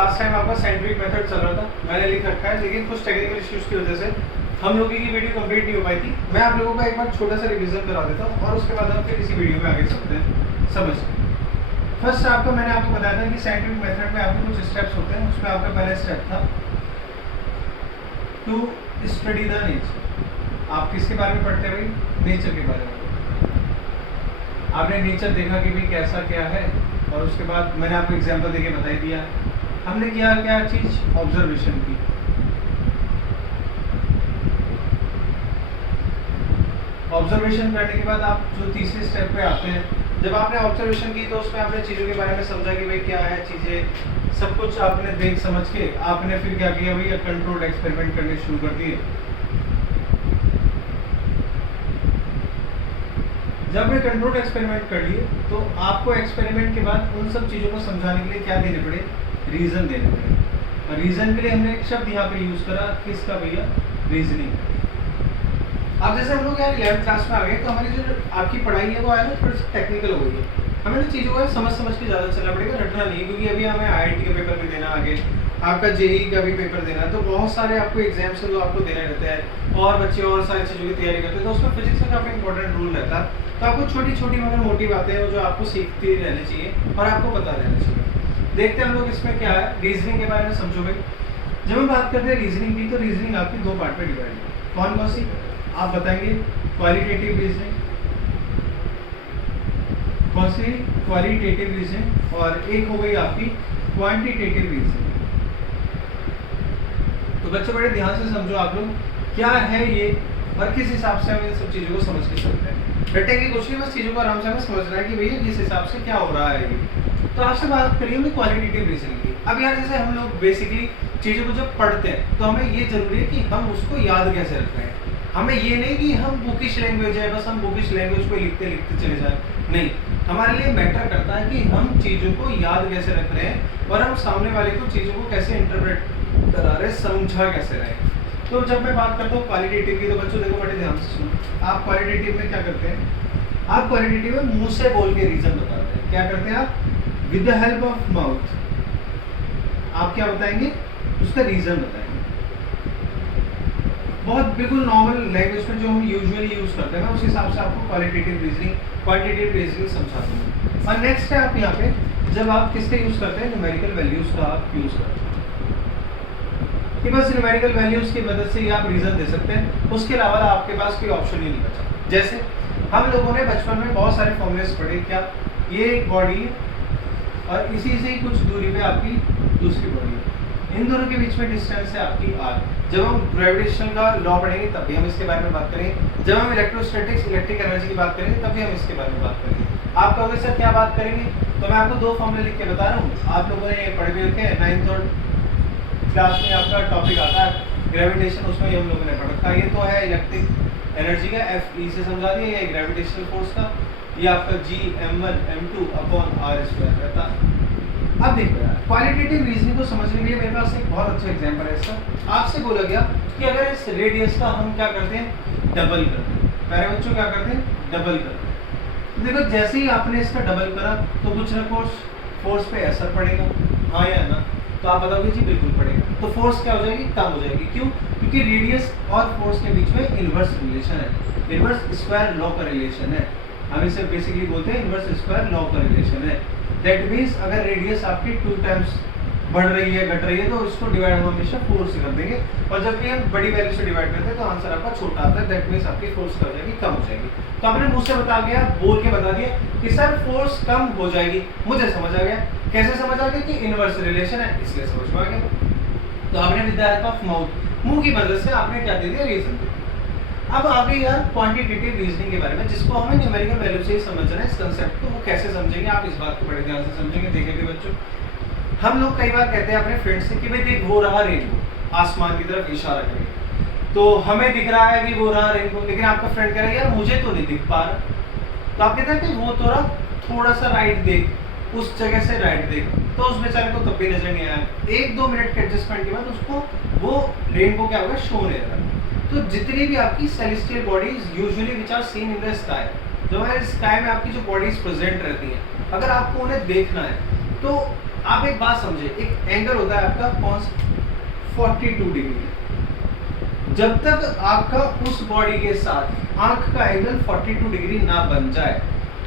Last time आपका scientific method चल रहा था, मैंने लिख रखा है, लेकिन कुछ टेक्निकल इश्यूज की वजह से हम लोगों की वीडियो कंप्लीट नहीं हो पाई थी। मैं आप लोगों का एक बार छोटा सा रिवीजन करा देता हूँ और उसके बाद हम फिर इसी वीडियो में आगे चलते हैं समझ। फर्स्ट आपको मैंने आपको बताया था कि साइंटिफिक मेथड में आपके कुछ स्टेप्स होते हैं। उसमें आपका पहला स्टेप था टू स्टडी द नेचर। आप किसके बारे में पढ़ते हैं भाई? नेचर के बारे में। आपने नेचर देखा कि भाई कैसा क्या है, और उसके बाद मैंने आपको एग्जांपल देके बता दिया। हमने किया क्या चीज़? ऑब्जर्वेशन की। ऑब्जर्वेशन करने के बाद आप जो तीसरे स्टेप पे आते हैं, जब आपने ऑब्जर्वेशन की तो उसमें आपने चीज़ों के बारे में समझा कि भाई क्या है चीज़ें, सब कुछ आपने देख समझ के आपने फिर क्या किया भाई? कंट्रोल्ड एक्सपेरिमेंट करने शुरू कर दिए। जब आपने कंट्रोल्ड एक्सपेरिमेंट कर लिए तो आपको एक्सपेरिमेंट के बाद उन सब चीज़ों को समझाने के लिए क्या देने पड़े? रीज़न देने पड़े। और रीज़न के लिए हमने एक शब्द यहाँ पे यूज़ करा, किसका भैया? रीजनिंग। अब जैसे हम लोग यार 11th क्लास में आ गए तो हमारी जो आपकी पढ़ाई है वो है ना थोड़ी सी टेक्निकल हो गई है। हमें ना चीज़ों को समझ समझ के ज़्यादा चलना पड़ेगा, रटना नहीं, क्योंकि अभी हमें IIT का पेपर भी देना, आगे आपका JEE का भी पेपर देना है, तो बहुत सारे आपको एग्जाम्स हैं जो आपको देने रहते हैं, और बच्चे और सारी चीज़ों की तैयारी करते हैं, तो उसमें फिजिक्स का काफ़ी इंपॉर्टेंट रोल रहता है। तो आपको छोटी छोटी मगर मोटी बातें हैं जो आपको सीखती रहनी चाहिए और आपको पता रहना चाहिए। देखते हैं हम लोग इसमें क्या है। रीजनिंग के बारे में समझो भाई। जब हम बात करते हैं रीजनिंग की, तो रीजनिंग आपकी दो पार्ट में डिवाइड है। कौन कौन सी आप बताएंगे? क्वालिटेटिव रीजनिंग, कौन सी? क्वालिटेटिव रीजनिंग, और एक हो गई आपकी क्वांटिटेटिव रीजनिंग। तो बच्चों बड़े ध्यान से समझो आप लोग क्या है ये और किस हिसाब से हम इन सब चीज़ों को समझ के चलते हैं। रटेंगे कुछ नहीं, बस चीज़ों को आराम से हमें समझना है कि भैया किस हिसाब से क्या हो रहा है ये। तो आपसे बात करिए मैं क्वालिटेटिव रीजनिंग की। अब यार जैसे हम लोग बेसिकली चीज़ों को जब पढ़ते हैं तो हमें ये जरूरी है कि हम उसको याद कैसे रख रहे हैं। हमें ये नहीं कि हम बुकिश लैंग्वेज है बस हम बुकिश लैंग्वेज को लिखते लिखते चले जाए, नहीं। हमारे लिए मैटर करता है कि हम चीज़ों को याद कैसे रख रहे हैं और हम सामने वाले को चीज़ों को कैसे इंटरप्रेट करा रहे, समझा कैसे रहे। तो जब मैं बात करता हूँ क्वालिटेटिव की, तो बच्चों देखो बड़े ध्यान से सुनो। आप क्वालिटेटिव में क्या करते हैं? आप क्वालिटेटिव में मुंह से बोल के रीजन बताते हैं। क्या करते हैं आप? With the help of mouth आप क्या बताएंगे? उसका रीजन बताएंगे। बहुत बिल्कुल नॉर्मल लैंग्वेज में जो हम यूजुअली यूज करते हैं ना, उस हिसाब से आपको क्वालिटेटिव रीजनिंग, क्वांटिटेटिव रीजनिंग समझा दूंगा। और नेक्स्ट है आप यहाँ पे जब आप किसका यूज करते हैं? न्यूमेरिकल वैल्यूज का आप यूज करते हैं कि बस न्यूमेरिकल वैल्यूज की मदद से ही आप रीजन दे सकते हैं, उसके अलावा आपके पास कोई ऑप्शन ही नहीं बचा। जैसे हम लोगों ने बचपन में बहुत सारे फॉर्मूलेस पढ़े, क्या ये एक बॉडी और इसी से ही कुछ दूरी पे आपकी दूसरी बॉडी है, इन दोनों के बीच में डिस्टेंस है आपकी r। जब हम ग्रेविटेशन का लॉ पढ़ेंगे तब भी हम इसके बारे में बात करेंगे, जब हम इलेक्ट्रोस्टैटिक्स इलेक्ट्रिक एनर्जी की बात करेंगे तब भी हम इसके बारे में बात करेंगे। आप कहोगे सर क्या बात करेंगे? तो मैं आपको दो फॉर्मूले लिख के बता रहा हूँ, आप लोगों ने ये पढ़ भी रखे हैं। 9th और क्लास में आपका टॉपिक आता है ग्रेविटेशन, उसमें हम लोगों ने पढ़ रखा है। ये तो है इलेक्ट्रिक एनर्जी का, Fe से समझा दिया, ये ग्रेविटेशनल फोर्स का, ये आपका G m1m2/r² रहता है। अब देखो यार क्वालिटेटिव रीजनिंग को समझने के लिए मेरे पास एक बहुत अच्छा एग्जांपल है इसका। आपसे बोला गया कि अगर इस रेडियस का हम क्या करते हैं? डबल करते हैं। प्यारे बच्चों क्या करते हैं? डबल करते हैं। तो देखो जैसे ही आपने इसका डबल करा तो कुछ ना कुछ फोर्स पे असर पड़ेगा, हाँ या ना? तो आप बताओगे जी बिल्कुल पड़ेगा। तो फोर्स क्या हो जाएगी? कम हो जाएगी। क्यों? क्योंकि रेडियस और फोर्स के बीच में इनवर्स रिलेशन है, इनवर्स स्क्वायर लॉ का रिलेशन है। हम इसे बेसिकली बोलते हैं इनवर्स स्क्वायर लॉ का रिलेशन है। दैट मीन्स अगर रेडियस आपकी 2 टाइम्स बढ़ रही है घट रही है तो इसको डिवाइड हम हमेशा 4 से कर देंगे, और जब भी हम बड़ी वैल्यू से डिवाइड करते हैं तो आंसर आपका छोटा आता है। दैट मीन्स आपकी फोर्स क्या हो जाएगी? कम हो जाएगी। तो आपने मुझसे बता दिया, बोल के बता दिया कि सर फोर्स कम हो जाएगी, मुझे समझ आ गया। कैसे समझ आ गया? कि इनवर्स रिलेशन है, इसलिए समझ में आ गया। तो आपने with the help of mouth, मुंह की मदद से आपने क्या दे दिया? रीजन दे दिया। अब आगे यार क्वांटिटेटिव रीजनिंग के बारे में, जिसको हमें न्यूमेरिकल वैल्यू से ही समझना है इस कंसेप्ट को, वो कैसे समझेंगे आप इस बात को बड़े ध्यान से समझेंगे। देखेंगे बच्चों, हम लोग कई बार कहते हैं अपने फ्रेंड से कि भाई देख वो रहा रेनबो, आसमान की तरफ इशारा करेंगे, तो हमें दिख रहा है कि वो रहा रेनबो, लेकिन आपका फ्रेंड कह रहा है यार मुझे तो नहीं दिख पा रहा। तो आप कहते हैं कि वो तो थोड़ा सा राइट देख, उस जगह से राइट देख, तो उस बेचारे को तब भी नजर नहीं आया। 1-2 मिनट के एडजस्टमेंट के बाद उसको वो रेनबो क्या होगा? शो नहीं रहा। तो जितनी भी आपकी celestial bodies usually which are seen in the sky, जो है स्काई में आपकी जो बॉडीज प्रेजेंट रहती हैं, अगर आपको उन्हें देखना है तो आप एक बात समझे, एक एंगल होता है आपका कौन सा, 42 डिग्री। जब तक आपका उस बॉडी के साथ आंख का एंगल 42 डिग्री ना बन जाए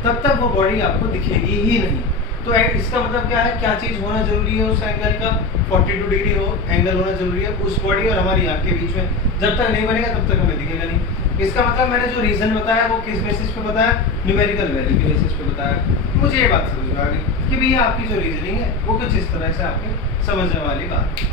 तब तक वो बॉडी आपको दिखेगी ही नहीं। तो इसका मतलब क्या है, क्या चीज होना जरूरी है, उस एंगल का 42 डिग्री हो एंगल होना जरूरी है उस बॉडी और हमारी आंख के बीच में। जब तक नहीं बनेगा तब तक हमें दिखेगा नहीं। इसका मतलब मैंने जो रीजन बताया वो किस बेसिस पे बताया, न्यूमेरिकल वैल्यू के बेसिस पे बताया। मुझे ये बात समझ में आ गई कि भैया आपकी जो रीजनिंग है वो कुछ इस तरह से आपके समझने वाली बात।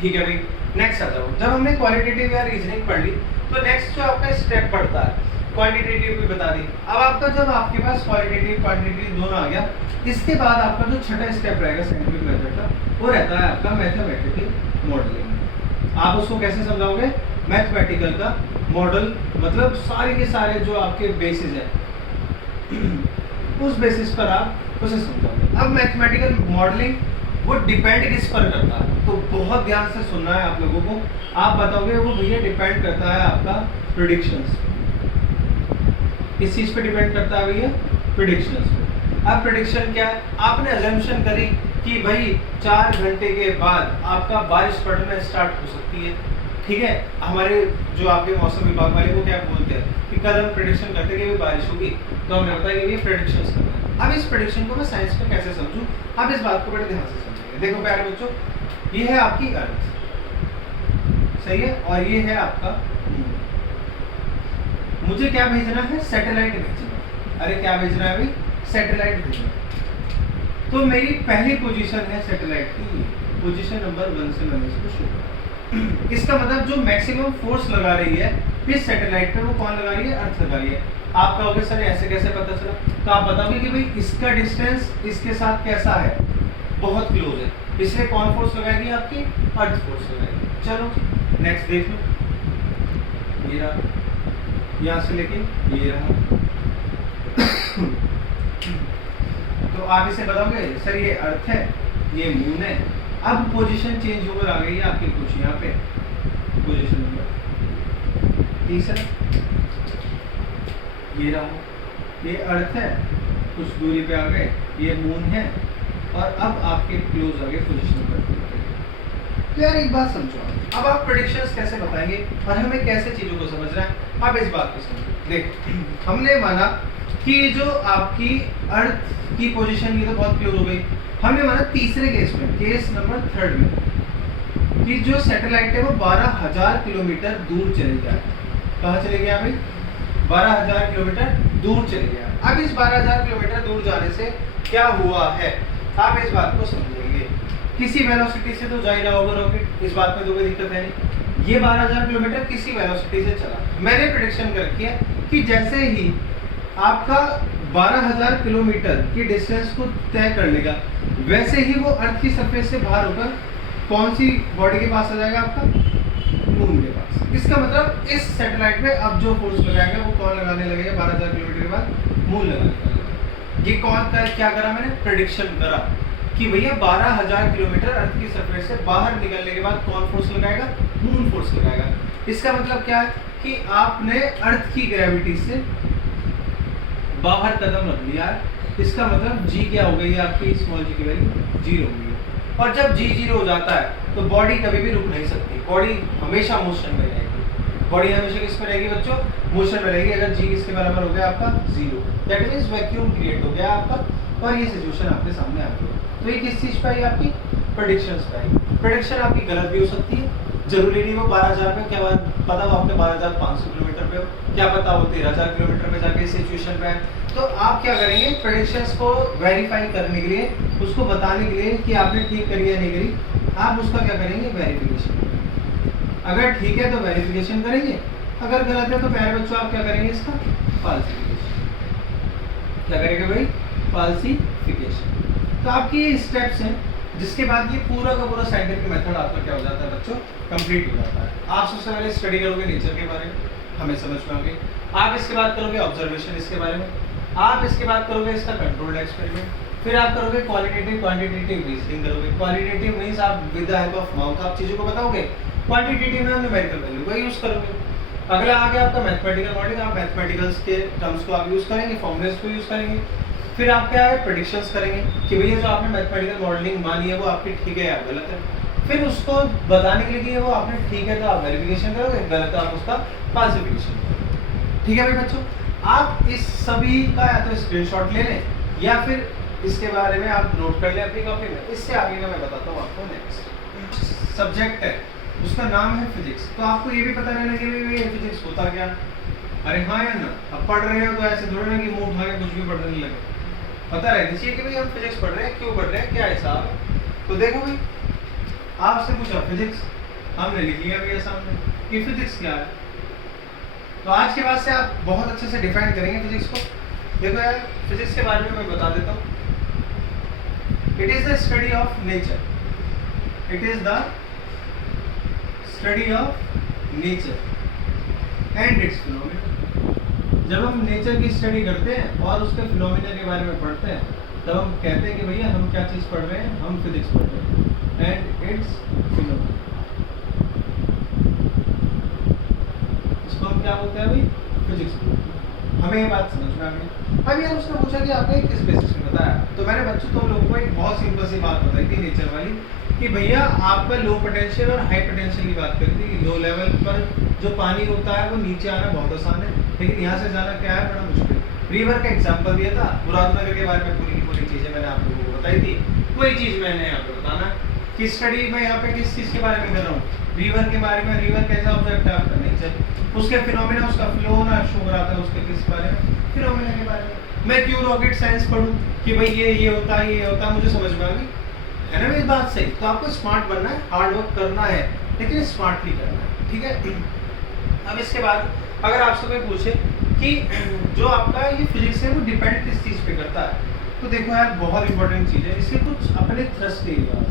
ठीक है भाई, नेक्स्ट आ जाओ। जब हमने क्वालिटेटिव या रीजनिंग पढ़ ली तो नेक्स्ट जो आपका स्टेप पड़ता है क्वांटिटेटिव भी बता दी। अब आपका जब आपके पास क्वालिटेटिव क्वांटिटेटिव दोनों आ गया, इसके बाद आपका जो छठा स्टेप रहेगा साइंटिफिक मेथड का वो रहता है आपका मैथमेटिकल मॉडलिंग। आप उसको कैसे समझाओगे, मैथमेटिकल का मॉडल मतलब सारे के सारे जो आपके बेसिस है उस बेसिस पर आप उसे समझाओगे। अब मैथमेटिकल मॉडलिंग वो डिपेंड किस पर करता है, तो बहुत ध्यान से सुनना है आप लोगों को। आप बताओगे वो भैया डिपेंड करता है आपका प्रेडिक्शंस। किस चीज पे डिपेंड करता है भैया, प्रेडिक्शंस पे। अब प्रेडिक्शन क्या है, आपने अजम्पशन करी कि भाई 4 घंटे के बाद आपका बारिश पड़ना स्टार्ट हो सकती है। ठीक है, हमारे जो आपके मौसम विभाग वाले वो क्या बोलते हैं कि कल हम प्रेडिक्शन करते हैं कि बारिश होगी, तो हमने बताया कि ये प्रेडिक्शंस करना है। अब इस प्रेडिक्शन को मैं साइंस में कैसे समझूं, आप इस बात को बड़े ध्यान से समझिए। देखो प्यारे बच्चों, ये है आपकी अर्थ, सही है, और ये है आपका मून। मुझे क्या भेजना है, सैटेलाइट भेजना। अरे क्या भेजना है भाई, सैटेलाइट भेजना। तो मेरी पहली पोजीशन है सैटेलाइट की, पोजीशन नंबर 1 से मैंने इसको शुरू किया। इसका मतलब जो मैक्सिमम फोर्स लगा रही है इस सैटेलाइट पे वो कौन लगा रही है, अर्थ लगा रही है। आप कहोगे सर ऐसे कैसे पता चला, तो आप बताओगे कि भाई इसका डिस्टेंस इसके साथ कैसा है, बहुत क्लोज है, इसलिए कौन फोर्स लगाएगी, आपकी अर्थ फोर्स लगाएगी। चलो नेक्स्ट देख लो, ये रहा, यहाँ से लेके ये रहा। तो आप इसे बताओगे सर ये अर्थ है, ये मून है। अब पोजीशन चेंज होकर आ गई है आपकी कुछ यहाँ पे, पोजीशन नंबर 3, ये रहा, ये अर्थ है, कुछ दूरी पे आ गए, ये मून है, और अब आपके क्लोज आ गए पोजीशन नंबर 2। तो यार एक बात समझो, अब आप प्रेडिक्शंस कैसे बताएंगे और हमें कैसे चीजों को समझना है, आप इस बात को समझो। देखो, हमने माना कि जो आपकी अर्थ की पोजीशन ये तो बहुत क्लोज हो गई, हमने माना तीसरे केस में, केस नंबर 3 में, कि जो सैटेलाइट है वो 12,000 किलोमीटर दूर चले गया। कहाँ चले गया भाई, 12,000 किलोमीटर दूर चले गया। अब इस 12,000 किलोमीटर दूर जाने से क्या हुआ है, आप इस बात को समझेंगे। किसी वेलोसिटी से तो जा ही रहा होगा रॉकेट, इस बात में तो कोई दिक्कत है नहीं। ये 12,000 किलोमीटर किसी वेलोसिटी से चला। मैंने प्रेडिक्शन कर रखी है कि जैसे ही आपका 12,000 किलोमीटर की डिस्टेंस को तय कर लेगा, वैसे ही वो अर्थ की सरफेस से बाहर होकर कौन सी बॉडी के पास आ जाएगा, आपका मून के पास। इसका मतलब इस सैटेलाइट पे अब जो फोर्स लगाएगा वो कौन लगाने लगेगा, 12,000 किलोमीटर के बाद मून लगाने लगेगा। ये कौन कर क्या करा मैंने, प्रेडिक्शन करा कि भैया 12,000 किलोमीटर अर्थ की सरफेस से बाहर निकलने के बाद कौन फोर्स लगाएगा, मून फोर्स लगाएगा। इसका मतलब क्या है कि आपने अर्थ की ग्रेविटी से बाहर कदम रख लिया है। इसका मतलब जी क्या हो गई है, आपकी स्मॉल जी की वैल्यू 0 हो गई है। और जब जी 0 हो जाता है तो बॉडी कभी भी रुक नहीं सकती, बॉडी हमेशा मोशन में रहेगी। बॉडी हमेशा किस में रहेगी बच्चों, मोशन में रहेगी। अगर जी किसके बराबर हो गया आपका 0, दैट मींस वैक्यूम क्रिएट हो गया आपका, और ये सिचुएशन आपके सामने आ गई। तो ये किस चीज पे आई, आपकी प्रेडिक्शंस पे आई। प्रेडिक्शन आपकी गलत भी हो सकती है, जरूरी नहीं वो 12,000 पे, क्या पता वो आपके 12,500 किलोमीटर पे हो, क्या पता वो 13,000 किलोमीटर पे जाके सिचुएशन पे है। तो आप क्या करेंगे, प्रेडिक्शंस को वेरीफाई करने के लिए, उसको बताने के लिए कि आपने ठीक करी या नहीं करी, आप उसका क्या करेंगे, वेरिफिकेशन। अगर ठीक है तो वेरिफिकेशन करेंगे, अगर गलत है तो प्यारे बच्चों आप क्या करेंगे, इसका फाल्सिफिकेशन। क्या करेंगे भाई, फाल्सिफिकेशन। तो आपकी ये स्टेप्स हैं, जिसके बाद ये पूरा का पूरा साइंटिफिक मेथड आपका क्या हो जाता है बच्चों, कंप्लीट हो जाता है। आप सबसे पहले स्टडी करोगे नेचर के बारे में, हमें समझ में आगे। आप इसके बाद करोगे ऑब्जर्वेशन इसके बारे में, आप इसके बाद करोगे इसका कंट्रोल्ड एक्सपेरिमेंट, फिर आप करोगे क्वालिटेटिव क्वांटिटेटिव रीजनिंग करोगे। क्वालिटेटिव मींस आप with the help of mouth आप चीजों को बताओगे, क्वांटिटेटिव में न्यूमेरिकल वैल्यू का यूज करोगे। अगला आ गया आपका मैथमेटिकल मॉडलिंग, आप मैथमेटिकल्स के टर्म्स को आप यूज करेंगे, फॉर्मूलेस को यूज करेंगे। फिर आप क्या है प्रेडिक्शंस करेंगे कि भैया जो आपने मैथमेटिकल मॉडलिंग मानी है वो आपकी ठीक है या गलत है। फिर उसको बताने के लिए वो आपने ठीक है तो आप वेरिफिकेशन करोगे, गलत है आप उसका फाल्सिफिकेशन करोगे। ठीक है भाई बच्चों, आप इस सभी का या तो स्क्रीनशॉट ले लें या फिर इसके बारे में आप नोट कर लें अपनी कॉपी में। इससे आगे का मैं बताता हूँ आपको। नेक्स्ट सब्जेक्ट है, उसका नाम है फिजिक्स। तो आपको ये भी पता रहना कि भाई ये फिजिक्स होता क्या। अरे हाँ या ना, अब पढ़ रहे हो तो ऐसे थोड़ी ना कि मुंह उठा के कुछ भी पढ़ने लगे। पता रहना चाहिए कि भाई हम फिजिक्स पढ़ रहे हैं, क्यों पढ़ रहे हैं, क्या हिसाब है। तो देखो भाई, आपसे पूछा फिजिक्स, हमने लिख लिया भैया सामने कि फिजिक्स क्या है। तो आज के बाद से आप बहुत अच्छे से डिफाइन करेंगे फिजिक्स को। देखो यार, फिजिक्स के बारे में मैं बता देता हूँ। It is the study of nature, it is the study of nature and it's phenomena. जब हम नेचर की स्टडी करते हैं और उसके फिनोमिना के बारे में पढ़ते हैं, तब हम कहते हैं कि भैया हम क्या चीज़ पढ़ रहे हैं, हम फिजिक्स पढ़ रहे हैं एंड इट्स फिनोमिना। इसको हम क्या बोलते हैं भाई, फिजिक्स बोलते हैं। हमें ये बात समझ में आ गई। अब यार उसने पूछा कि आपने किस बेसिस पे बताया, तो मैंने बच्चों तुम लोगों को एक बहुत सिंपल सी बात बताई थी नेचर वाली, कि भैया आपका लो पोटेंशियल और हाई पोटेंशियल की बात करी थी कि लो लेवल पर जो पानी होता है वो नीचे आना बहुत आसान है, लेकिन यहाँ से जाना क्या है, बड़ा मुश्किल। रिवर का एग्जाम्पल दिया था, मुरादनगर के बारे में पूरी की पूरी चीज़ें मैंने आप लोगों को बताई थी। कोई चीज़ मैंने यहाँ पे बताना कि स्टडी में यहाँ पे किस चीज़ के बारे में कर रहा हूँ, रिवर के बारे में। रिवर कैसा ऑब्जेक्ट है आपका, नेचर। उसके फिनोमिना, उसका फ्लो ना शो कराता है, उसके किस बारे में, फिनोमिना के बारे में। मैं क्यों रॉकेट साइंस पढ़ूँ कि भाई ये होता है, ये होता है, मुझे समझ में आ गई है ना मेरी बात सही। तो आपको स्मार्ट बनना है, हार्ड वर्क करना है, लेकिन स्मार्टली करना है। ठीक है। अब इसके बाद अगर आपसे कोई पूछे कि जो आपका ये फिजिक्स है वो डिपेंड किस चीज़ पे करता है, तो देखो यार बहुत इंपॉर्टेंट चीज़ है। इसके कुछ अपने थ्रस्ट एरियाज,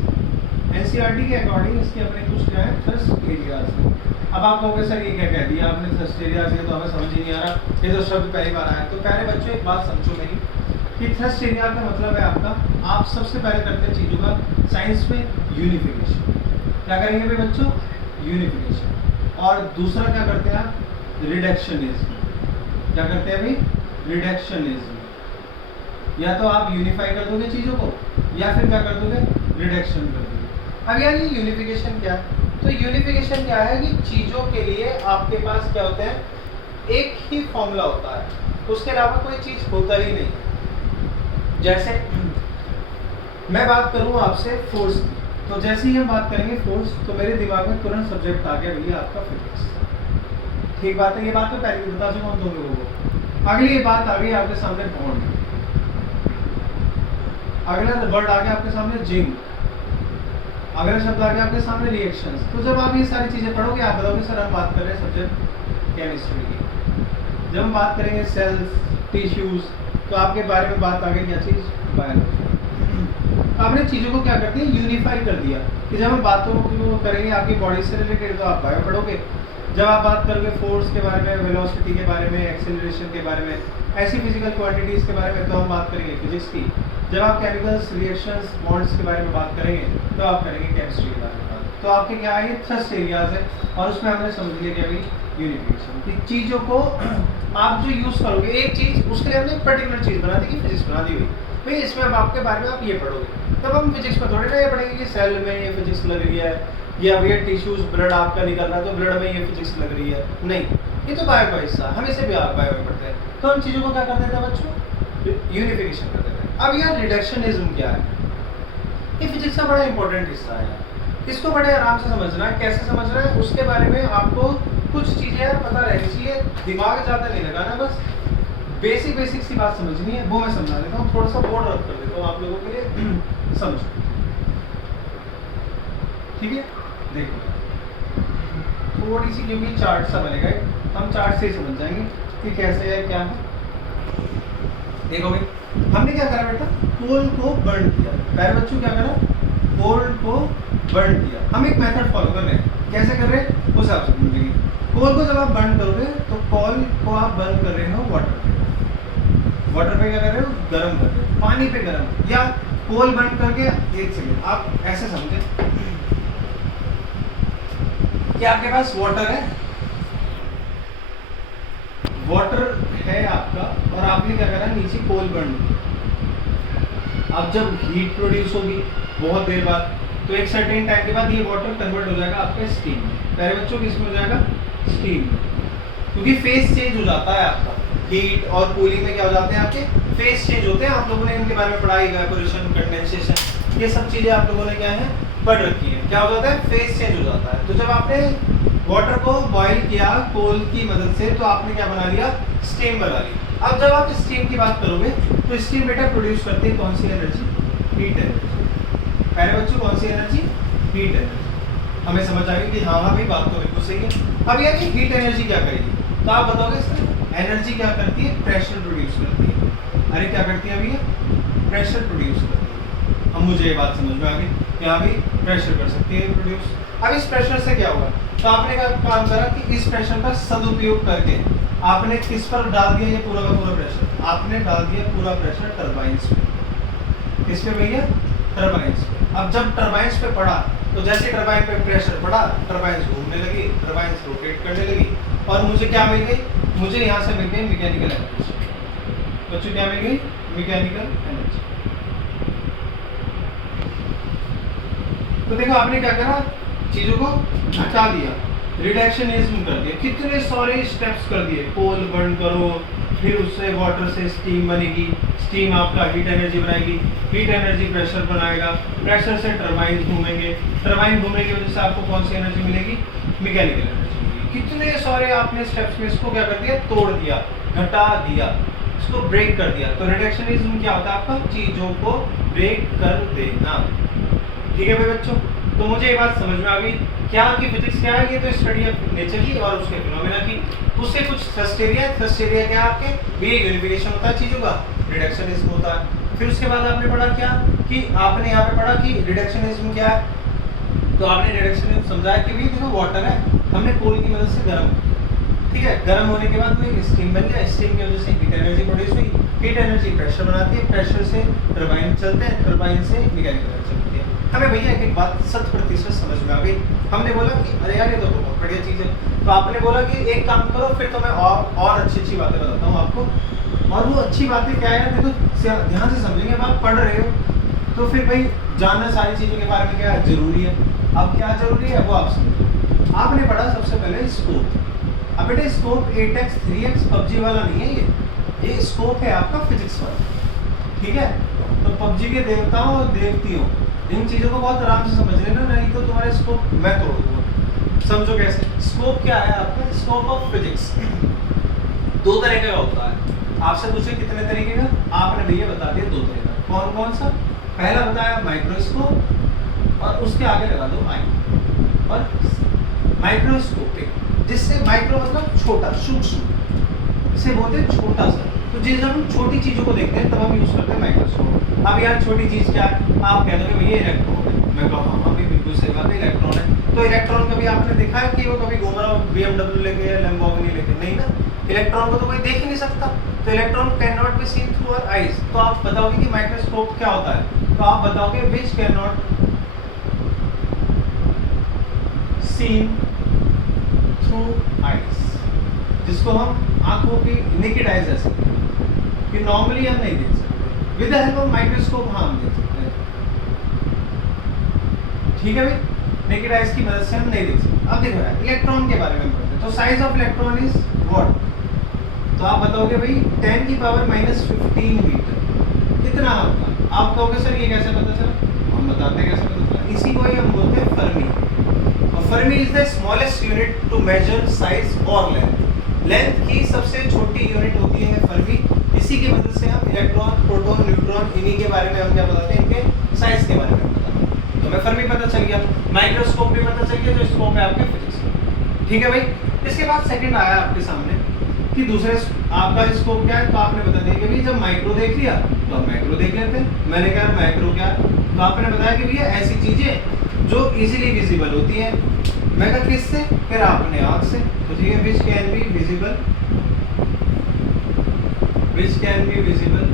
एनसीईआरटी के अकॉर्डिंग इसके अपने कुछ क्या है, थ्रस्ट एरियाज है। अब आप कहोगे सर ये क्या कह दिया आपने, थ्रस्ट एरियाज, ये तो हमें समझ ही नहीं आ रहा, ये तो शब्द पहली बार आया। तो प्यारे बच्चों एक बात समझो मेरी, कि थ्रस्ट एरिया का मतलब है आपका, आप सबसे पहले करते हैं चीज़ों का साइंस में यूनिफिकेशन। क्या करेंगे भाई बच्चों, यूनिफिकेशन। और दूसरा क्या करते हैं आप, रिडक्शनिज्म। क्या करते हैं भाई, रिडक्शनिज्म। या तो आप यूनिफाई कर दोगे चीज़ों को, या फिर क्या कर दोगे, रिडक्शन कर दोगे। अब यार ये यूनिफिकेशन क्या है, तो यूनिफिकेशन क्या है कि चीज़ों के लिए आपके पास क्या होते हैं, एक ही फॉर्मूला होता है, उसके अलावा कोई चीज़ होता ही नहीं। जैसे मैं बात करूँ आपसे फोर्स की, तो जैसे ही हम बात करेंगे फोर्स, तो मेरे दिमाग में तुरंत सब्जेक्ट आ गया भैया आपका फिजिक्स। ठीक बात है, ये बात मैं पहले भी बता चुका हूँ तुम लोगों को। अगली ये बात आ गई आपके सामने बॉन्ड, अगला वर्ड आ गया आपके सामने जिंक, अगला शब्द आ गया आपके सामने रिएक्शंस। तो जब आप ये सारी चीज़ें पढ़ोगे आप बताओगे सर हम बात कर रहे हैं सब्जेक्ट केमिस्ट्री की। जब हम बात करेंगे सेल्स, टिश्यूज, तो आपके बारे में बात आ गई क्या चीज़, बायोलॉजी। आपने चीज़ों को क्या करती है, यूनिफाई कर दिया कि जब हम बातों को करेंगे आपकी बॉडी से रिलेटेड, तो आप बायो पढ़ोगे। जब आप बात करोगे फोर्स के बारे में, वेलोसिटी के बारे में, एक्सेलरेशन के बारे में, ऐसी फिजिकल क्वांटिटीज़ के बारे में, तो हम बात करेंगे फिजिक्स की। जब आप केमिकल्स, रिएक्शंस, बॉन्ड्स के बारे में बात करेंगे, तो आप करेंगे केमिस्ट्री के बारे में बात। तो आपके क्या है, थ्रस्ट एरियाज है, और उसमें हमने समझ लिया कि अभी यूनिफिकेशन की चीज़ों को आप जो यूज़ करोगे, एक चीज़ उसके लिए हमने एक पर्टिकुलर चीज़ बना दी कि फिजिक्स बना दी हुई भाई, इसमें अब आपके बारे में आप ये पढ़ोगे। तब हम फिजिक्स में थोड़ी ना ये पढ़ेंगे कि सेल में ये फिजिक्स लग रही है, या भैया टिश्यूज ब्लड आपका निकल रहा है तो ब्लड में ये फिजिक्स लग रही है, नहीं, ये तो बायो का हिस्सा, हम इसे भी आप बायो में पढ़ते हैं। तो हम चीज़ों को क्या कर देते हैं बच्चों, यूनिफिकेशन कर देते हैं। अब यार रिडक्शनिज्म क्या है, ये फिजिक्स का बड़ा इंपॉर्टेंट हिस्सा है, इसको बड़े आराम से समझना है। कैसे समझना है उसके बारे में आपको कुछ चीज़ें यार पता रहनी चाहिए, दिमाग ज़्यादा नहीं लगाना, बस बेसिक सी बात समझनी है, वो मैं समझा देता हूँ। थोड़ा सा बोर्ड रख कर देता हूँ आप लोगों के लिए, समझो। ठीक है, देखो थोड़ी सी क्योंकि चार्ट सा बनेगा, हम चार्ट से ही समझ जाएंगे कि कैसे है क्या है। देखो भाई, हमने क्या करा बेटा, कोल को बर्न किया। पहले बच्चों क्या करा, कोल को बर्न किया। हम एक मेथड फॉलो कर रहे हैं, कैसे कर रहे हैं उस हिसाब से समझेंगे। कोल को जब आप बर्न करोगे तो कोल को आप बर्न कर रहे हो वाटर पे। वाटर पे क्या कर रहे हो, गर्म कर रहे हो, पानी पे गर्म, या कोल बर्न करके। एक सेकेंड, आप ऐसे समझे कि आपके पास वाटर है, वाटर है आपका, और आपने क्या करा, नीचे कोल बर्न किया। अब जब हीट प्रोड्यूस होगी बहुत देर बाद, तो एक सर्टेन टाइम के बाद ये वाटर कन्वर्ट हो जाएगा आपके स्टीम में। प्यारे बच्चों किसमें हो जाएगा? स्टीम में, क्योंकि फेस चेंज हो जाता है आपका। हीट और कूलिंग में क्या हो जाते हैं आपके? फेस चेंज होते हैं। आप लोगों ने इनके बारे में पढ़ा, इवेपोरेशन, कंडेंसेशन, ये सब चीजें आप लोगों ने क्या है पढ़ रखी है। क्या हो जाता है? फेस चेंज हो जाता है। तो जब आपने वाटर को बॉईल किया कोल की मदद से, तो आपने क्या बना लिया? स्टीम बना ली। अब जब आप स्टीम की बात करोगे तो स्टीम बेटा प्रोड्यूस करती है कौन सी एनर्जी? Heat energy. पहले बच्चों कौन सी एनर्जी? Heat energy. हमें समझ आ गई कि हाँ भाई बात तो बिल्कुल सही है। अब यार ये हीट एनर्जी क्या करेगी? तो आप बताओगे इसका एनर्जी क्या करती है? प्रेशर प्रोड्यूस करती है। अरे क्या करती है भैया? प्रेशर प्रोड्यूस करती है। अब मुझे ये बात समझ में आ गई, यहाँ भी प्रेशर कर सकती है प्रोड्यूस। अब इस प्रेशर से क्या होगा? तो आपने क्या काम करा कि इस प्रेशर का सदुपयोग करके आपने किस पर डाल दिया ये पूरा का पूरा प्रेशर? आपने डाल दिया पूरा प्रेशर टरबाइंस पे। किस पे भैया? टरबाइंस पे। अब जब टरबाइंस पे पड़ा, तो जैसे टरबाइन पे प्रेशर पड़ा, टरबाइंस घूमने लगी, टरबाइंस रोटेट करने लगी, और मुझे क्या मिल गई? मुझे यहाँ से मिल गई मैकेनिकल एनर्जी। बच्चों क्या मिल गई? Mechanical energy. तो देखो आपने क्या करा? चीजों को हटा दिया, रिडक्शनिज्म कर दिया, कितने सारे स्टेप्स कर दिए। कोल बर्न करो, फिर उससे वाटर से स्टीम बनेगी, स्टीम आपका हीट एनर्जी बनाएगी, हीट एनर्जी प्रेशर बनाएगा, प्रेशर से टरबाइन घूमेंगे, टरबाइन घूमने की वजह से आपको कौन सी एनर्जी मिलेगी? मैकेनिकल एनर्जी मिलेगी। कितने सारे आपने स्टेप्स में इसको क्या कर दिया? तोड़ दिया, घटा दिया, इसको ब्रेक कर दिया। तो रिडक्शनिज्म क्या होता है आपका? चीजों को ब्रेक कर देना। ठीक है भाई बच्चों, तो मुझे ये बात समझ में आ गई क्या कि फिजिक्स क्या है? ये तो स्टडी ऑफ नेचर की और उसके फिनोमेना की। उससे कुछ थ्रस्ट एरिया क्या है आपके? ये यूनिफिकेशन होता है चीजों का, रिडक्शनिज्म होता है। फिर उसके बाद आपने पढ़ा क्या कि आपने यहाँ पे पढ़ा कि रिडक्शनिज्म क्या है। तो आपने रिडक्शनिज्म समझा कि भाई देखो वाटर है, हमने कोल की मदद से गर्म, ठीक है, गर्म होने के बाद में स्टीम बन गया, स्टीम की वजह से हीट एनर्जी प्रोड्यूस हुई, हीट एनर्जी प्रेशर बनाती है, प्रेशर से टरबाइन चलते हैं, टरबाइन से मैकेनिकल एनर्जी बनती है। हमें भैया एक बात 100% समझ में आ गई। हमने बोला कि अरे यार ये तो बहुत बढ़िया चीज़ है। तो आपने बोला कि एक काम करो, फिर तो मैं और अच्छी बातें बताता हूँ आपको। और वो अच्छी बातें क्या है? देखो ध्यान से समझेंगे। अब आप पढ़ रहे हो तो फिर भाई जानना सारी चीज़ों के बारे में क्या जरूरी है। अब क्या जरूरी है वो आप समझो। आपने पढ़ा सबसे पहले स्कोप। अब बेटे स्कोप 8x 3x पबजी वाला नहीं है, ये स्कोप है आपका फिजिक्स वाला। ठीक है, तो पबजी के देवताओं और देवतियों, इन चीज़ों को बहुत आराम से समझ लेना, नहीं तो तुम्हारे स्कोप मैं तोड़ दूंगा। समझो कैसे। स्कोप क्या है आपका? स्कोप ऑफ फिजिक्स दो तरह का होता है। आपसे पूछे कितने तरीके का? आपने भैया बता दिया दो तरह का। कौन कौन सा? पहला बताया माइक्रोस्कोप, और उसके आगे लगा दो माइक्रो। और माइक्रोस्कोपिक, जिससे माइक्रो मतलब छोटा, सूक्ष्म, इसे बोलते हैं छोटा सा। तो जब हम छोटी चीज़ों को देखते हैं तब हम यूज़ करते हैं माइक्रोस्कोप। अब यार छोटी चीज़ क्या है? आप कह दोगे भैया इलेक्ट्रॉन है। मैं कहूँ हाँ भाई बिल्कुल सही बात है, इलेक्ट्रॉन है। तो इलेक्ट्रॉन कभी आपने देखा है कि वो कभी घूम रहा हो BMW लेके या लैम्बोर्गिनी लेके? नहीं ना, इलेक्ट्रॉन को तो कोई देख ही नहीं सकता। तो electron can not be seen through our eyes. तो आप बताओगे कि माइक्रोस्कोप क्या होता है? तो आप बताओगे which can not seen through eyes, जिसको हम आंखों की नेकेड आईज ऐसे कि नॉर्मली हम नहीं देख सकते। With the help of microscope हाँ हम देख सकते हैं। ठीक है भाई, नेकेड आईज की मदद से हम नहीं देख सकते। अब देखो यार इलेक्ट्रॉन के बारे में पढ़ते हैं। तो size of electron is what? तो आप बताओगे भाई 10 की पावर -15 मीटर। कितना होगा? आप कहोगे सर ये कैसे पता चला? हम बताते हैं कैसे पता चला। इसी को ही हम बोलते हैं फर्मी। और fermi is the smallest unit to measure size और लेंथ। लेंथ की सबसे छोटी यूनिट होती है फर्मी। इसी की मदद से हम इलेक्ट्रॉन, प्रोटॉन, न्यूट्रॉन, इन्हीं के बारे में हम क्या बताते हैं? इनके साइज के बारे में बताते हैं। तो हमें फर्मी पता चल गया, माइक्रोस्कोप भी पता चल गया, जो स्कोप है आपके फिजिक्स का। ठीक है भाई। इसके बाद सेकंड आया आपके सामने कि दूसरे आपका स्कोप क्या है? तो आपने बता दिया कि भाई जब माइक्रो देख लिया तो अब मैक्रो देख लेते हैं। मैंने कहा माइक्रो क्या है? तो आपने बताया कि भैया ऐसी चीजें जो इजीली विजिबल होती हैं। मैं कहा किससे? फिर आपने आँख से। तो ठीक है, which can be visible, which can be visible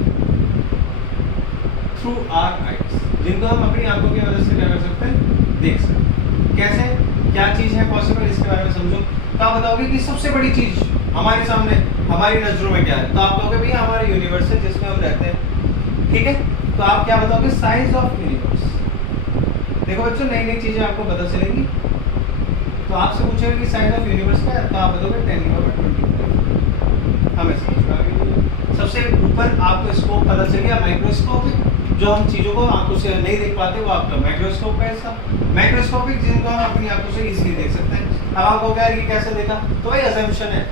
through our eyes, जिनको हम अपनी आंखों की मदद से क्या कर सकते हैं? देख सकते हैं। कैसे? क्या चीज़ है पॉसिबल, इसके बारे में समझो। तो आप बताओगे कि सबसे बड़ी चीज़ हमारे सामने, हमारी नजरों में क्या है? तो आप कहोगे भैया हमारा यूनिवर्स है जिसमें हम रहते हैं। ठीक है, तो आप क्या बताओगे? Size of universe. देखो बच्चों, नई नई चीजें आपको पता चलेगी। तो आपसे पूछेगा कि साइज ऑफ यूनिवर्स क्या है, तो आप बताओगे 10⁻²⁵। हमें समझ में आ गई। सबसे ऊपर आपको स्कोप पता चल गया, माइक्रोस्कोप है, जो हम चीजों को आंखों से नहीं देख पाते वो आपका माइक्रोस्कोप है। ऐसा माइक्रोस्कोपिक जिनको हम अपनी आंखों से इजीली देख सकते हैं। अब आपको क्या है कि कैसे देखा, तो भाई अजम्पशन है,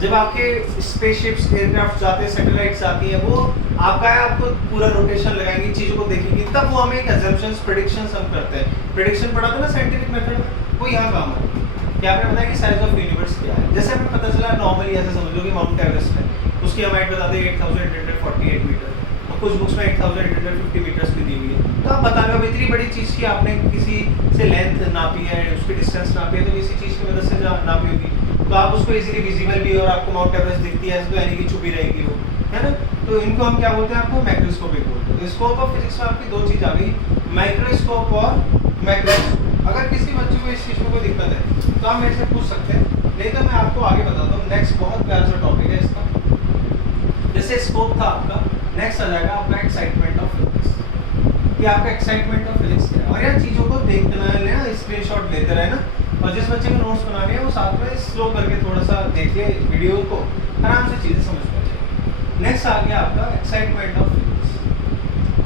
जब आपके स्पेसशिप्स एयरक्राफ्ट जाते हैं, सैटेलाइट्स आती है, वो आपका है, आपको पूरा रोटेशन लगाएंगी, चीजों को देखेंगी, तब वो हमें एक अजम्पशंस प्रेडिक्शंस हम करते हैं। प्रेडिक्शन पढ़ा था ना साइंटिफिक मेथड में, वो यहाँ काम है कि आपने बताया कि साइज ऑफ यूनिवर्स क्या है। जैसे हमें पता चला नॉर्मली ऐसे समझ लो कि माउंट एवरेस्ट है, उसकी हम हाइट बताते हैं 8848 मीटर, और कुछ बुक्स में 8850 मीटर्स की दी हुई है। तो आप बता रहे हो इतनी बड़ी चीज़ की आपने किसी से लेंथ नापी है, उसकी डिस्टेंस नापी है, तो किसी चीज़ की मदद से नापी होगी, तो आप उसको इजीली विजिबल भी और आपको माउंट एवरेस्ट दिखती है, तो यानी कि छुपी रहेगी वो, है ना। तो इनको हम क्या बोलते हैं, आपको माइक्रोस्कोपिक बोलते हैं। तो स्कोप ऑफ फिजिक्स में आपकी दो चीज़ आ गई, माइक्रोस्कोप और मैक्रोस्कोप। अगर किसी बच्चे को इस चीज़ में कोई दिक्कत है तो आप मेरे से पूछ सकते हैं, नहीं तो मैं आपको आगे बताता हूँ। नेक्स्ट बहुत प्यारा सा टॉपिक है इसका, जैसे स्कोप था आपका, नेक्स्ट आ जाएगा आपका एक्साइटमेंट ऑफ फिजिक्स। कि आपका एक्साइटमेंट ऑफ फिजिक्स क्या है, और यार चीज़ों को देखना लेना, स्क्रीनशॉट लेते रहे ना, और जिस बच्चे को नोट्स बनाने हैं वो साथ में स्लो करके थोड़ा सा देखिए वीडियो को, आराम से चीज़ें समझ में जाएगी। नेक्स्ट आ गया आपका एक्साइटमेंट ऑफ फिजिक्स।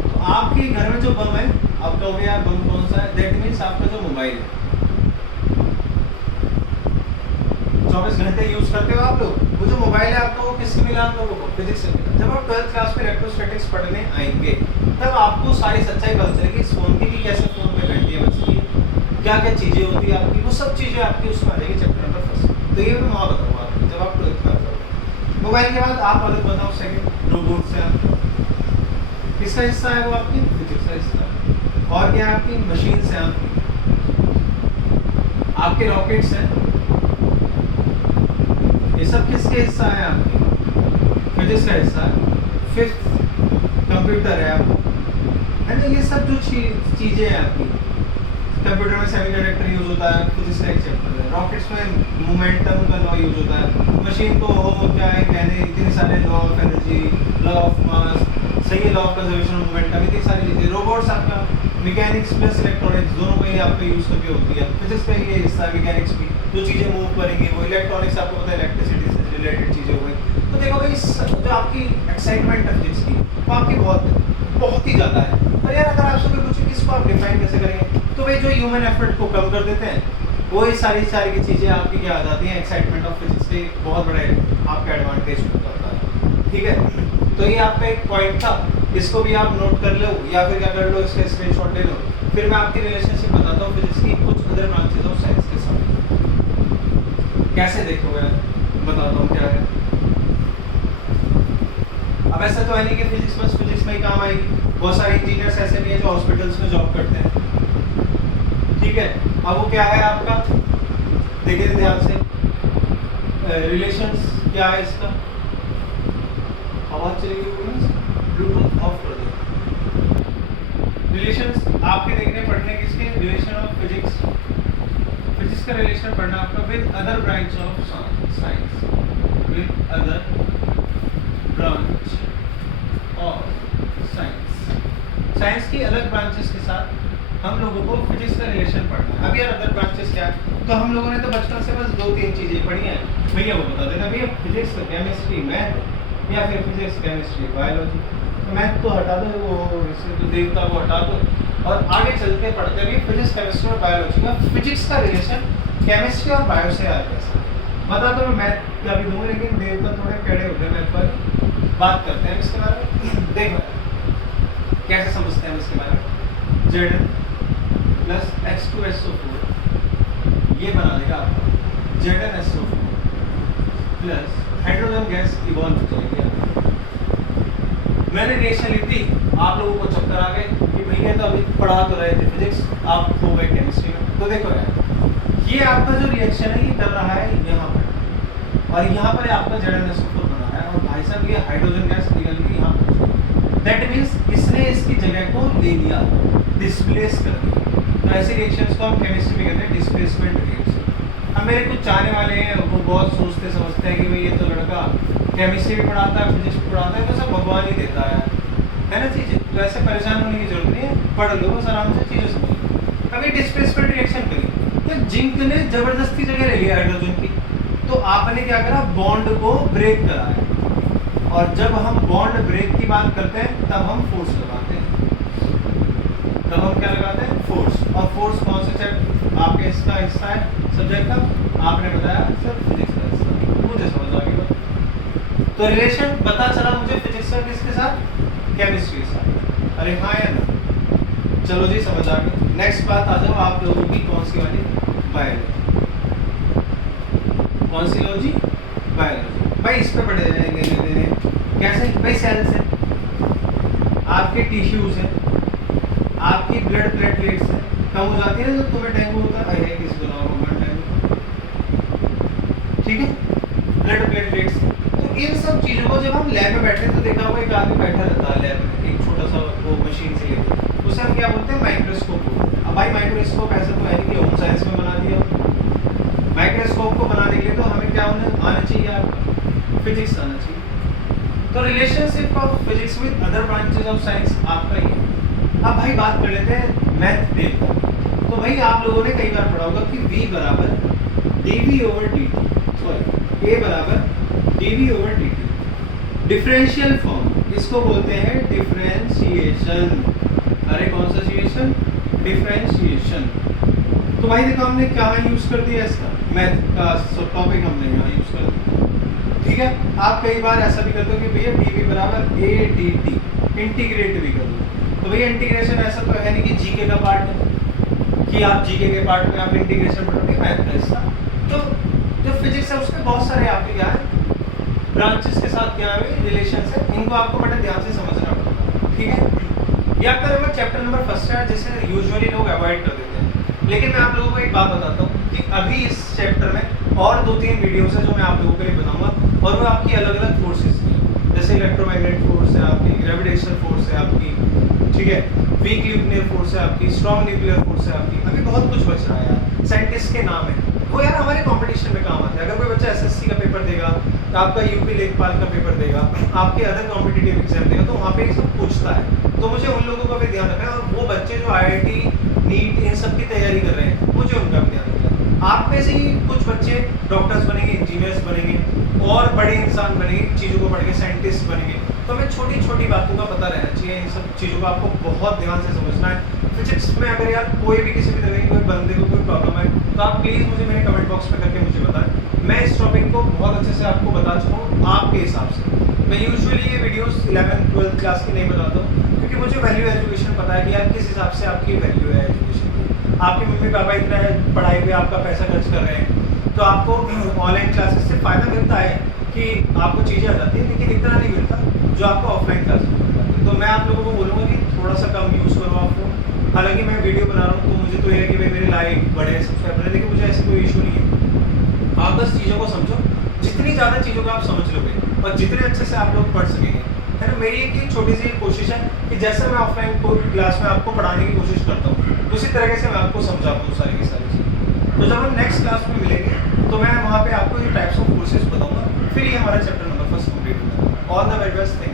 तो आपके घर में जो बम है, आपका हो गया बम कौन सा है, दैट मीन्स आपका जो मोबाइल है 24 घंटे यूज करते हो आप लोग, वो जो मोबाइल है आपका, वो किससे मिला हम लोगों को? फिजिक्स से मिला। जब आप 12th क्लास में इलेक्ट्रोस्टैटिक्स पढ़ने आएंगे तब आपको सारी सच्चाई पता चलेगी, इस फोन की भी कैसे फोन में घंटियाँ बजती है, क्या क्या चीज़ें होती है आपकी, वो सब चीज़ें आपकी उसमें आ जाएगी चैप्टर नंबर 1। तो ये मैं वहाँ बताऊँगा आपको जब आप 12th क्लास जाओगे। मोबाइल के बाद आप अलग बताओ सेकेंड, रोबोट से आप किसका हिस्सा है, वो आपकी फिजिक्स का हिस्सा है। और क्या आपकी मशीन से आपके रॉकेट्स हैं, ये सब किसके हिस्सा है, आपके फिजिक्स का हिस्सा है। फिफ्थ कंप्यूटर है आपको, है ना। ये सब जो चीज़ें हैं आपकी, कंप्यूटर में सेमीकंडक्टर यूज होता है, फिजिक्स का एक चैप्टर है। रॉकेट्स में मोमेंटम का लॉ यूज होता है। मशीन को हो क्या है कहने, इतने सारे law of energy, law of mass, सही है, law of conservation of momentum, इतनी सारी चीज़ें। रोबोट्स आपका मैकेनिक्स प्लस इलेक्ट्रॉनिक्स दोनों का ही आपका यूज करके होती है। फिजिक्स का ये हिस्सा है, मैकेनिक्स भी जो चीज़ें मूव करेंगी वो। इलेक्ट्रॉनिक्स आपको पता है इलेक्ट्रिसिटी से रिलेटेड चीज़ें हो गई। तो देखो भाई जो आपकी एक्साइटमेंट है फिजिक्स की, वो आपकी बहुत ही ज़्यादा है। और यार अगर आपसे कोई पूछे किसको आप डिफाइन कैसे करेंगे, तो भाई जो ह्यूमन एफर्ट को कम कर देते हैं, वो ही सारी की चीज़ें आपकी क्या आ जाती हैं, एक्साइटमेंट ऑफ फिजिक्स से बहुत बड़े आपका एडवांटेज हो जाता है। ठीक है, तो ये आपका एक पॉइंट था, इसको भी आप नोट कर लो या फिर क्या कर लो, इसका स्क्रीनशॉट ले लो। फिर मैं आपकी रिलेशनशिप बताता हूँ फिजिक्स की कुछ अदर ब्रांचेज ऑफ साइंस के साथ, कैसे देखोगे बताता हूँ क्या है। अब ऐसा तो है नहीं कि फिजिक्स बस फिजिक्स में ही काम आएगी, बहुत सारे इंजीनियर्स ऐसे भी हैं जो हॉस्पिटल्स में जॉब करते हैं। ठीक है, अब वो क्या है आपका, देखिए ध्यान से, रिलेशंस क्या है इसका, आवाज चलेगी, ब्लूटूथ ऑफ कर दो। रिलेशंस आपके देखने पढ़ने किसके, रिलेशन ऑफ फिजिक्स, फिजिक्स का रिलेशन पढ़ना आपका with other branch of science, with other branch of science. Science की अलग ब्रांचेस के साथ हम लोगों को फिजिक्स का रिलेशन पढ़ना है। अब यार अदर ब्रांचेस क्या है, तो हम लोगों ने तो बचपन से बस 2-3 चीज़ें पढ़ी हैं, भैया वो बता देना, भैया फिजिक्स केमिस्ट्री मैथ या फिर फिजिक्स केमिस्ट्री बायोलॉजी। तो मैथ तो हटा दो, वो इससे तो देवता वो हटा दो, और आगे चलते पढ़ते हुए फिजिक्स केमिस्ट्री और बायोलॉजी का फिजिक्स का रिलेशन केमिस्ट्री और बायो से आया कैसे बता दो। मैं मैथ का भी दूँ, लेकिन देवता थोड़े टेढ़े होते हैं मैथ पर, बात करते हैं इसके बारे में। देखो कैसे समझते हैं इसके बारे में, जेड प्लस H2SO4 ये बना देगा आपका ZnSO4 plus hydrogen gas evolve हो जाएगी। मैंने रिएक्शन लिख दी, आप लोगों को चक्कर आ गए कि भैया तो अभी पढ़ा तो रहे थे फिजिक्स, आप हो गए केमिस्ट्री में। तो देखो यार, ये आपका जो रिएक्शन है ये कर रहा है यहाँ पर, और यहाँ पर आपका ZnSO4 बना है, और भाई साहब ये हाइड्रोजन गैस निकल के यहाँ पर, दैट मीन्स इसने इसकी जगह को ले लिया, डिस्प्लेस कर दिया। तो ऐसे रिएक्शंस को हम केमिस्ट्री में कहते हैं डिस्प्लेसमेंट रिएक्शन। अब मेरे कुछ चाहने वाले हैं, वो बहुत सोचते समझते हैं कि भाई ये तो लड़का केमिस्ट्री भी पढ़ाता है, फिजिक्स भी पढ़ाता है, तो सब भगवान ही देता है ना चीज़ें। तो वैसे परेशान होने की जरूरत नहीं है, पढ़ लो बस आराम से, चीज़ें समझ लो। अभी डिस्प्लेसमेंट रिएक्शन करी तो जिंक ने जबरदस्ती जगह ले लिया हाइड्रोजन की, तो आपने क्या करा, बॉन्ड को ब्रेक करा है। और जब हम बॉन्ड ब्रेक की बात करते हैं तब हम फोर्स लगाते हैं, तब हम क्या लगाते हैं, फोर्स। और फोर्स कौन से चैप्टर आपके इसका हिस्सा है सब्जेक्ट का, आपने बताया सर फिजिक्स का हिस्सा, मुझे समझ आ गया। तो रिलेशन पता चला मुझे फिजिक्स का किसके साथ, केमिस्ट्री के साथ। अरे हाँ या ना, चलो जी समझ आ गया। नेक्स्ट बात आ जाओ आप लोगों की, कौन सी वाली, बायोलॉजी। कौन सी लो जी, बायोलॉजी। भाई इस पे पढ़े लेने देने कैसे, भाई सेल्स है, आपके टिश्यूज हैं, आपकी ब्लड प्लेटलेट्स हैं, कम हो जाती है जब तुम्हें डेंगू होता है, किसी को ना हो डेंगू, ठीक है, ब्लड प्लेटलेट्स। तो इन सब चीज़ों को जब हम लैब में बैठे तो देखा होगा एक आदमी बैठा रहता है लैब में, एक छोटा सा वो मशीन से लेकर, उसे हम क्या बोलते हैं, माइक्रोस्कोप। अब भाई माइक्रोस्कोप ऐसा तो है नहीं कि होम साइंस में बना दिया। माइक्रोस्कोप को बनाने के लिए तो हमें क्या आना चाहिए, आपका फिजिक्स आना चाहिए। तो relationship of physics with other branches of science आपका ही है। अब भाई बात कर लेते हैं मैथ डेव का। तो भाई आप लोगों ने कई बार पढ़ा होगा कि V बराबर dv over dt, sorry A बराबर dv over dt, differential form, इसको बोलते हैं डिफरेंशिएशन। अरे कौन सा सिचुएशन, डिफरेंशिएशन। तो भाई देखो हमने क्या यूज कर दिया, इसका मैथ का टॉपिक हमने यहाँ यूज कर दिया, ठीक है। आप कई बार ऐसा भी करते हो कि भैया dv बराबर a dt, इंटीग्रेट भी कर दो। तो भैया इंटीग्रेशन ऐसा तो है नहीं कि जीके का पार्ट है कि आप जीके के पार्ट में आप इंटीग्रेशन पढ़ोगे, मैथ का हिस्सा। तो जो फिजिक्स है उसके बहुत सारे आपके क्या है, ब्रांचेस के साथ क्या है रिलेशन है, इनको आपको बड़े ध्यान से समझना पड़ेगा, ठीक है। ये आपका नंबर चैप्टर नंबर फर्स्ट है, जिसे यूजुअली लोग अवॉइड कर देते हैं। लेकिन मैं आप लोगों को एक बात बताता हूँ कि अभी इस चैप्टर में और 2-3 वीडियोस है जो मैं आप लोगों के लिए बनाऊंगा, और वो आपकी अलग अलग फोर्सेस की, जैसे इलेक्ट्रोमैग्नेटिक फोर्स है आपकी, ग्रेविटेशनल फोर्स है आपकी, ठीक है, वीक न्यूक्लियर फोर्स है आपकी, स्ट्रॉन्ग न्यूक्लियर फोर्स है आपकी। अभी बहुत कुछ बच रहा है यार, साइंटिस्ट के नाम है वो यार हमारे कंपटीशन में काम आते हैं। अगर कोई बच्चा एसएससी का पेपर देगा, तो आपका यूपी लेखपाल का पेपर देगा, आपके अदर कॉम्पिटिटिव एग्जाम देगा, तो वहाँ पे ये सब पूछता है। तो मुझे उन लोगों का भी ध्यान रखना है, और वो बच्चे जो IIT नीट इन सब की तैयारी कर रहे हैं, मुझे उनका भी ध्यान रखना है। आप में से ही कुछ बच्चे डॉक्टर्स बनेंगे, इंजीनियर्स बनेंगे, और बड़े इंसान बनेंगे, चीज़ों को पढ़ के साइंटिस्ट बनेंगे। तो हमें छोटी छोटी बातों का पता रहना चाहिए, इन सब चीज़ों को आपको बहुत ध्यान से समझना है। फिजिक्स में अगर यार कोई भी किसी भी तरह की कोई बंदे को कोई प्रॉब्लम है, तो आप प्लीज़ मुझे मेरे कमेंट बॉक्स में करके मुझे बताएं। मैं इस टॉपिक को बहुत अच्छे से आपको बता चुका हूँ आपके हिसाब से। मैं यूजुअली ये वीडियोस 11th-12th क्लास की नहीं बताता हूँ, क्योंकि मुझे वैल्यू एजुकेशन पता है कि यार किस हिसाब से आपकी वैल्यू है एजुकेशन की। आपके मम्मी पापा इतना पढ़ाई पे आपका पैसा खर्च कर रहे हैं, तो आपको ऑनलाइन क्लासेस से फ़ायदा मिलता है कि आपको चीज़ें आ जाती हैं, लेकिन इतना नहीं मिलता जो आपको ऑफलाइन क्लासेस में मिलता है। तो मैं आप लोगों को बोलूँगा कि थोड़ा सा कम यूज़ करो आप फोन। हालांकि मैं वीडियो बना रहा हूँ तो मुझे तो ये है कि भाई मेरे लाइक बढ़े, सब्सक्राइबर है, लेकिन मुझे ऐसी कोई इशू नहीं है। आप बस चीज़ों को समझो, जितनी ज़्यादा चीज़ों को आप समझ लोगे और जितने अच्छे से आप लोग पढ़ सकेंगे, है ना। मेरी एक छोटी सी कोशिश है कि जैसे मैं ऑफलाइन क्लास में आपको पढ़ाने की कोशिश करता हूँ, उसी तरीके से मैं आपको समझा पाऊँ सारी की सारी चीज़ें। तो जब हम नेक्स्ट क्लास में मिलेंगे तो मैं वहाँ पे आपको ये टाइप्स ऑफ कोर्सेज बताऊँगा, फिर ये हमारा चैप्टर नंबर 1 कंप्लीट होगा। All the very best.